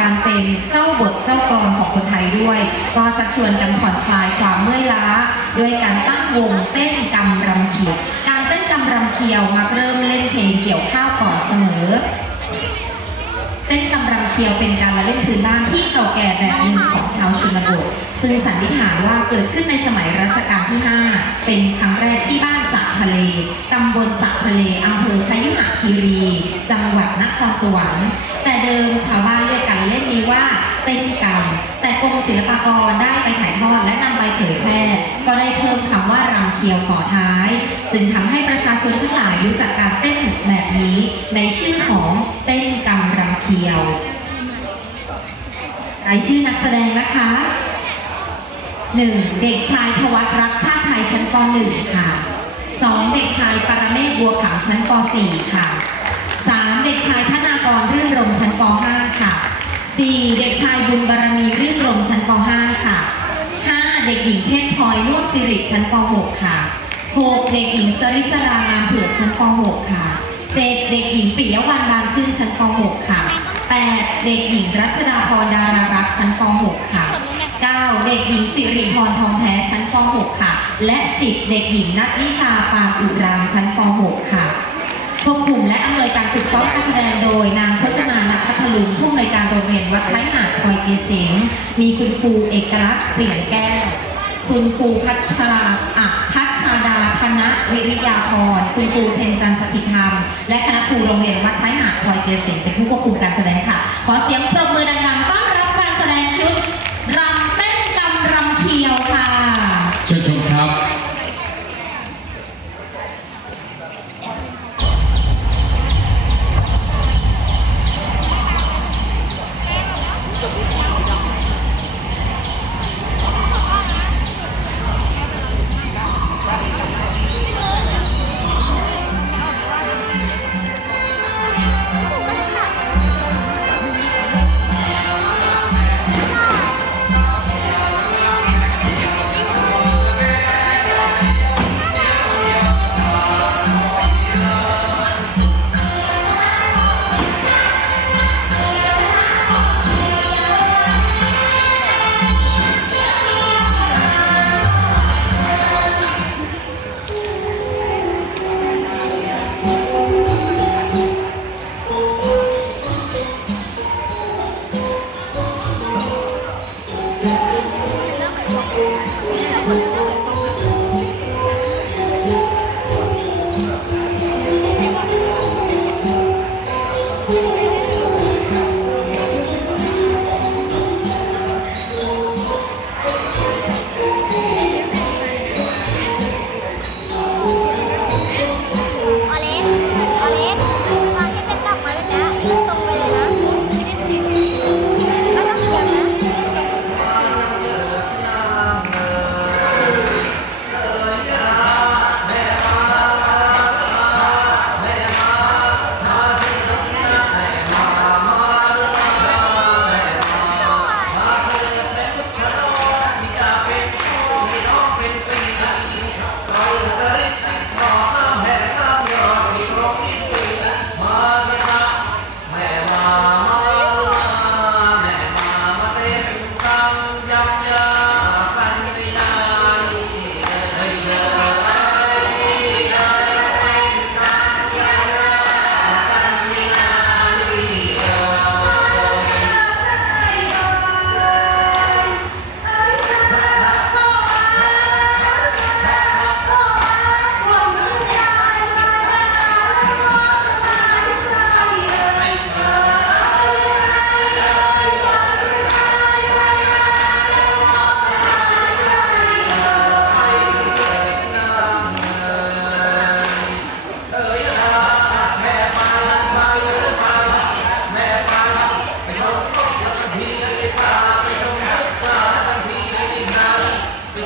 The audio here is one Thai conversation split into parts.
การเป็นเจ้าบทเจ้ากลอนของคนไทยด้วย ก็ชักชวนกันผ่อนคลายความเมื่อยล้า ด้วยการตั้งวงเต้นกำรำเขียว การเต้นกำรำเขียวมักเริ่มเล่นเพลงเกี่ยวข้าวก่อนเสมอ เต้นกำรำเคียวเป็นการละเล่นพื้นบ้านที่เก่าแก่แบบหนึ่งของชาวชนบทซึ่งสันนิษฐานว่าเกิดขึ้นในสมัยรัชกาลที่ 5 เป็นครั้งแรกที่บ้านสระทะเลตำบลสระทะเลอำเภอพยุหคีรี จังหวัดนครสวรรค์ แต่เดิมชาวบ้านเรียกการเล่นนี้ว่าเต้นกำแต่กรมศิลปากรได้ไปถ่ายทอดและนำไปเผยแพร่ ก็ได้เพิ่มคำว่ารำเคียวต่อท้าย จึงทำให้ประชาชนทั้งหลายรู้จักการเต้นแบบนี้ในชื่อของเต้นกำรมรำเคียวรายชื่อนักแสดงนะคะ 1. เด็กชายทวัตรักชาติไทยชั้นป .1 ค่ะ 2. เด็กชายปรเมศบัวขาวชั้นป .4 ค่ะ 3. เด็กชายธนากรรื่นรมชั้นป .5 ค่ะ 4. เด็กชายบุญบารมีรื่นรมชั้นป .5 ค่ะ 5. เด็กหญิงเพชรพลอยนุ่มสิริชั้นป .6 ค่ะ 6. เด็กหญิงสริสรางามเผือกชั้นป .6 ค่ะ 7. เด็กหญิงปิยวันบานชื่นชั้นป .6 ค่ะ 8. เด็กหญิงรัชดาพรดารารักษ์ชั้นป .6 ค่ะ 9. เด็กหญิงสิริพรทองแท้ชั้นป .6 ค่ะ และ 10 เด็กหญิงนัทนิชาปานอุรามชั้นป .6 ค่ะ ควบคุมและอำนวยการฝึกซ้อมการแสดงโดยนางพจนานักพัทลุงผู้อำนวยการโรงเรียนวัดไร่หาดคอยเจเสียงมีคุณครูเอกลักษณ์เปลี่ยนแก้ว คุณครูพัชราอะพัชาดาธนวิริยาพรคุณครูเพนจันทร์สถิธรรม และคณะครูโรงเรียนวัดไม้หาดคอยเจเสียงเป็นผู้ควบคุมการแสดงค่ะ ขอเสียงปรบมือดังๆต้อนรับ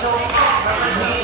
ชมมันดี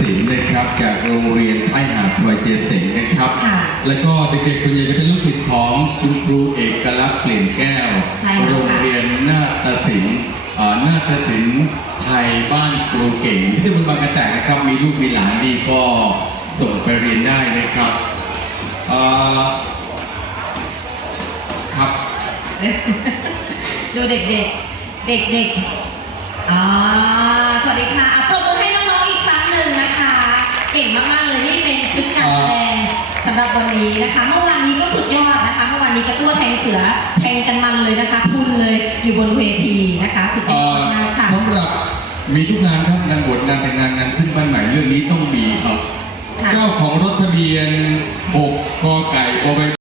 สินธุ์นะครับจากโรงเรียนไต้หาดทวายเจเสงนะครับ ค่ะแล้วก็เด็กๆส่วนใหญ่จะเป็นลูกศิษย์ของคุณครูเอกลักษณ์เปลี่ยนแก้ว ใช่แล้วค่ะ โรงเรียนนาฏศิลป์เอ่อนาฏศิลป์ไทยบ้านครูเก่งที่ตำบลบางกระแตกนะครับมีลูกมีหลานดีก็ส่งไปเรียนได้นะครับเอ่อครับ ดูเด็กๆ เด็กๆอ่าสวัสดีค่ะอะปรบมือให้ งมากๆเลยนี่เป็นชุดการแสดงสำหรับวันนี้นะคะเมื่อวานนี้ก็สุดยอดนะคะเมื่อวานนี้กระตั้วแทงเสือแทงกันมันเลยนะคะทุนเลยอยู่บนเวทีนะคะสุดยเอ่ออดมากค่ะสำหรับมีทุกงานครับงานบวชงานแต่งงานงานขึ้นบ้านใหม่เรื่องนี้ต้องมีครับค่ะเจ้าของรถทะเบียน 6กอไก่โอเบ